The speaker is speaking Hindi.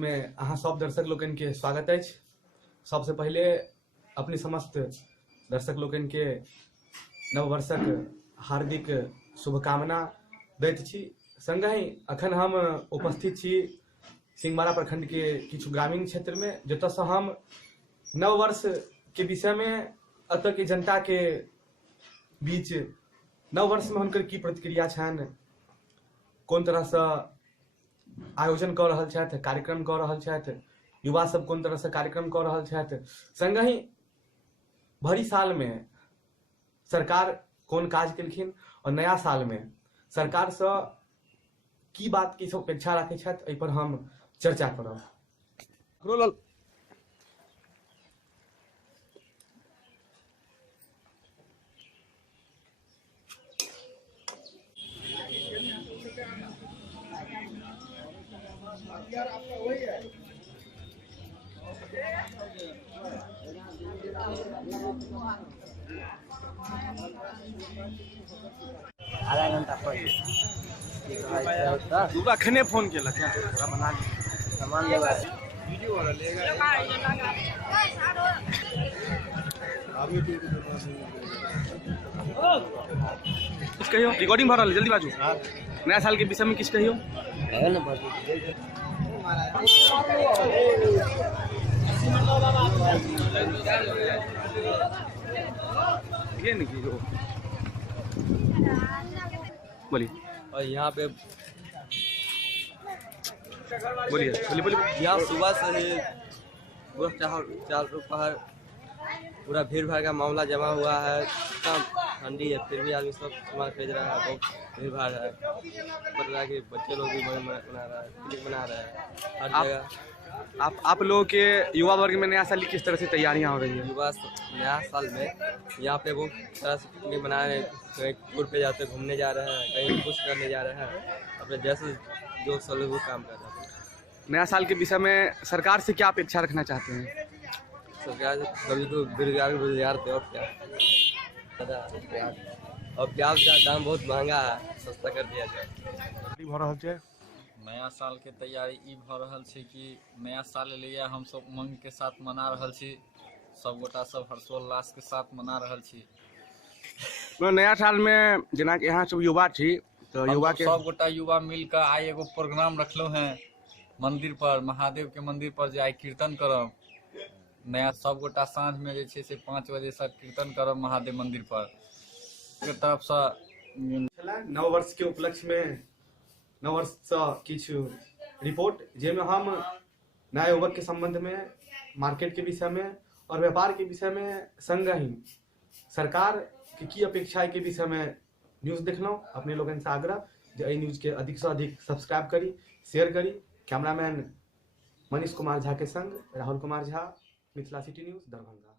में अहाँ सब दर्शक लोकन के स्वागत अछि। सबसे पहले अपने समस्त दर्शक लोकन के नव वर्षक हार्दिक शुभकामना दैत छी। संगहि अखन हम उपस्थित छी सिंहमारा प्रखंड के किछु ग्रामीण क्षेत्र में, जतऽ से हम नव वर्ष के विषय में अतऽ के जनता के बीच नव वर्ष में हुनकर की प्रतिक्रिया छनि, कोन तरह से आयोजन कऽ रहल छथि, कार्यक्रम कऽ रहल छथि, युवा सब कोन तरह से कार्यक्रम कऽ रहल छथि, संगहि भरि साल में सरकार कोन काज केलखिन और नया साल में सरकार से की बात की सब अपेक्षा राखै छथि, एहि पर हम चर्चा करब। आधा घंटा पहले तू अखने फोन केला क्या? थोड़ा बना ली सामान लेगा वीडियो वाला लेगा। कुछ कहियो, रिकॉर्डिंग भर रहा है, जल्दी बाजू। नया साल के विषय में किस कहियो? है ना बात ये नहीं हो बोलिए। और यहाँ पे बोलिए बोलिए। यहाँ सुबह से ही पूरा चार दोपहर पूरा भीड़ भाड़ का मामला जमा हुआ है। इतना ठंडी है फिर भी आदमी सब सामान खरीद रहा है, बहुत भीड़ भाड़ है। पता रहा कि बच्चे लोग भी बना रहा है, पिकनिक बना रहे हैं हर जगह। आप लोगों के युवा वर्ग में नया साल की किस तरह से तैयारियां हो रही है? युवा नया साल में यहाँ पे वो तरह से पिकनिक बना रहे हैं, कहीं टूर पे जाते घूमने जा रहे हैं, कहीं कुछ करने जा रहे हैं, अपने जैसे जो सब लोग वो काम कर रहे हैं। नया साल के विषय में सरकार से क्या अपेक्षा रखना चाहते हैं? सरकार कभी तो बेरोजगार थे और क्या। और प्याज का दाम बहुत महंगा है, सस्ता कर दिया जाए। नया साल के तैयारी ई भ रहल छै कि नया साल लिए हम सब उमंग के साथ मना रहल छी, सब गोटा सब हर्षोल्लास के साथ मना रहल छी। नया साल में जना कि यहाँ सब युवा छी तो युवा के सब गोटा युवा मिलकर आइ एगो प्रोग्राम रखलो हैं मंदिर पर, महादेव के मंदिर पर जे आइ कीर्तन करब। नया सब गोटा साँझ में जे छै से 5 बजे से कीर्तन करब महादेव मंदिर पर के तरफ से। नव वर्ष के उपलक्ष्य में नव वर्ष से किछु रिपोर्ट जेमे हम नया युवक के संबंध में, मार्केट के विषय में और व्यापार के विषय में, संगहि सरकार के की अपेक्षा के विषय में न्यूज देखलहुँ। अपने लोगन से आग्रह जे एहि न्यूज के अधिक से अधिक सब्सक्राइब करी, शेयर करी। कैमरामैन मनीष कुमार झा के संग राहुल कुमार झा, मिथिला सिटी न्यूज, दरभंगा।